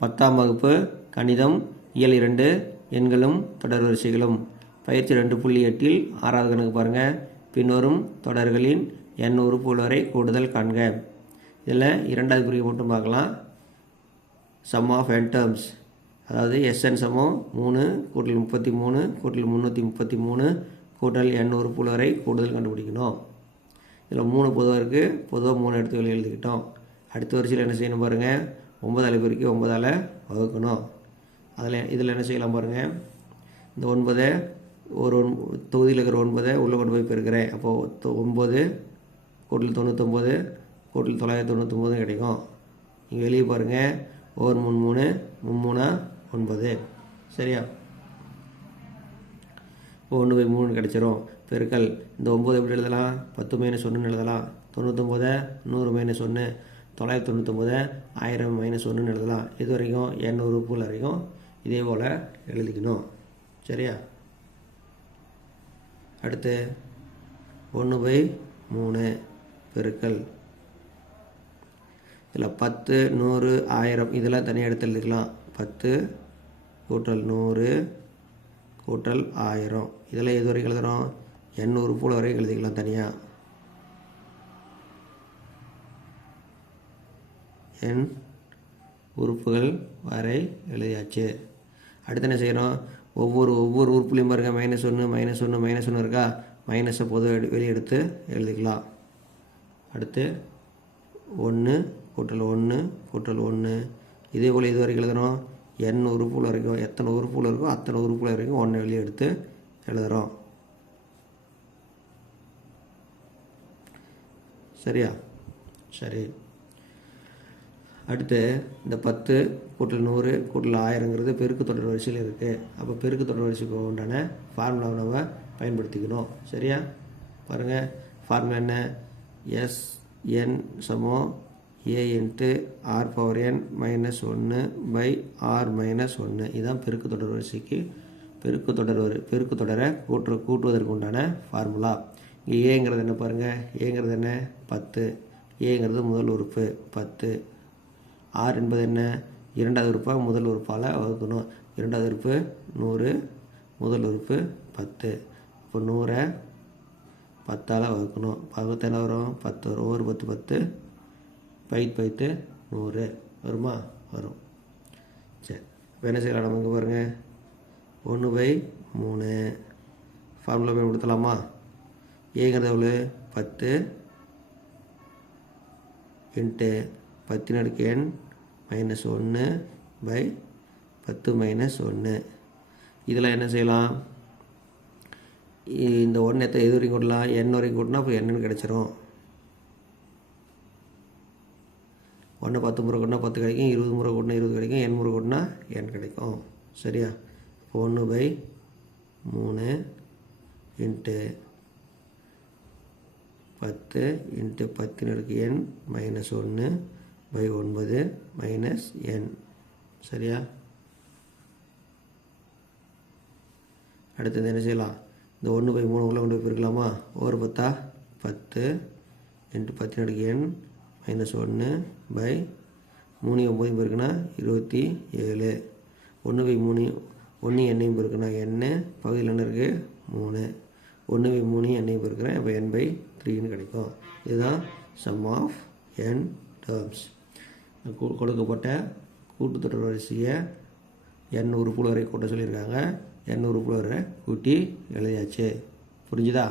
10ஆம் வகுப்பு கணிதம் இயல் 2 எண்களும் தொடர் வரிசைகளும் பயிற்சி 2.8 6வது கணக்கு பாருங்கள். பின்வரும் தொடர்களின் எண் உறுப்புகள் வரை கூடுதல் காண்க. இதில் இரண்டாவது குறிப்பு மட்டும் பார்க்கலாம். சம் ஆஃப் n டேர்ம்ஸ், அதாவது Sn சமம் 3 கூட்டல் 33 கூட்டல் 333 கூட்டல் n உறுப்புகள் வரை கூடுதல் கண்டுபிடிக்கணும். இதில் 3 பொதுவாக இருக்குது, பொதுவாக 3 எடுத்து வெளியே எழுதிக்கிட்டோம். அடுத்த வரிசையில் என்ன செய்யணும் பாருங்கள், 9 பெருக்கி 9 வகுக்கணும். இதில் என்ன செய்யலாம் பாருங்கள், இந்த 9 ஒரு தொகுதியில் இருக்கிற 9 உள்ளே கொண்டு போய் பெருக்கிறேன். அப்போது 9 கூட்டல் 99 கூட்டல் 999 கிடைக்கும். இங்கே வெளியே பாருங்கள், ஓர் 3 3 9 சரியா. இப்போ 1/3 கிடச்சிரும். பெருக்கல் இந்த 9 எப்படி எழுதலாம், 10 - 1 எழுதலாம். 99 100 - 1 999 1000 - 1 எழுதலாம். இது வரைக்கும் n உறுப்புகள் வரைக்கும் இதே போல் எழுதிக்கணும் சரியா. அடுத்து 1/3 பெருக்கல் இதில் 10 100 1000 இதெல்லாம் தனியாக எடுத்து எழுதிக்கலாம். 10 கூட்டல் 100 கூட்டல் 1000 இதெல்லாம் எது வரைக்கும் எழுதுகிறோம், n உறுப்புகள் வரைக்கும் எழுதிக்கலாம் தனியாக. n உறுப்புகள் வரை எழுதியாச்சு. அடுத்து என்ன செய்கிறோம், ஒவ்வொரு உறுப்புலையும் பாருங்கள் -1 -1 -1 இருக்கா, மைனஸை பொது வெளியே எடுத்து எழுதிக்கலாம். அடுத்து 1 கூட்டல் 1 கூட்டல் 1 இதே போல் இது வரைக்கும் எழுதுகிறோம். n உறுப்புகள் வரைக்கும் எத்தனை உறுப்புகள் இருக்கோ அத்தனை உறுப்புகள் வரைக்கும் 1 வெளியே எடுத்து எழுதுகிறோம் சரியா. சரி, அடுத்து இந்த 10 கூட்டல் 100 கூட்டல் 1000ங்கிறது பெருக்கு தொடர் வரிசையில் இருக்குது. அப்போ பெருக்கு தொடர் வரிசைக்கு உண்டான ஃபார்முலாவை நம்ம பயன்படுத்திக்கணும் சரியா. பாருங்கள், ஃபார்முலா என்ன, Sn சமம் a × r⁴n - 1/r - 1 இதுதான் பெருக்கு தொடர் வரிசைக்கு பெருக்கு தொடரை கூட்டுவதற்கு உண்டான ஃபார்முலா. இங்கே ஏங்கிறது என்ன பாருங்கள், ஏங்கிறது என்ன 10, ஏங்கிறது முதல் உறுப்பு 10. r என்பது என்ன, இரண்டாவது உறுப்பாக முதல் உறுப்பால் வகுக்கணும். இரண்டாவது உறுப்பு 100, முதல் உறுப்பு 10. இப்போ 100 10ஆல் வகுக்கணும். வகுத்து என்ன வரும், 10 வரும். ஒரு 10 10 பைத்து 100 வருமா, வரும். சரி, இப்போ என்ன செய்யலாம், நம்ம இங்கே பாருங்கள் 1/3 ஃபார்முலா பயன்படுத்தலாமா. ஏங்கிறது எவ்வளோ 10 × 10⁻n - 1/10 - 1 இதெல்லாம் என்ன செய்யலாம், இந்த 1 எது வரைக்கும் கூட்டலாம், n வரைக்கும் கூட்டினா அப்போ என்னன்னு கிடச்சிரும். 1 10 முறை கூட்டினா 10 கிடைக்கும், 20 முறை கூட்டினா 20 கிடைக்கும், n முறை கூட்டினா n கிடைக்கும் சரியா. இப்போ 1/3 × 10 × 10⁻n - 1/9 - n சரியா. அடுத்தது என்ன செய்யலாம், இந்த 1/3 உள்ள கொண்டு போய் பெருக்கலாமா. ஒரு 10 10 × 10⁻n - 1/3 9 பெருக்குனா 27. 1/3 1 எண்ணையும் பெருக்குனா n பகுதியில் என்ன இருக்குது 3. 1/3 எண்ணையும் பெருக்கிறேன், இப்போ n/3 கிடைக்கும். இதுதான் சம் ஆஃப் n டேர்ம்ஸ். கொடுக்கப்பட்ட கூட்டுத்தொடர் வரிசையை n உறுப்புகள் வரை கூட்ட சொல்லியிருக்காங்க. n உறுப்புகள் வரை கூட்டி எழுதியாச்சு. புரிஞ்சுதா.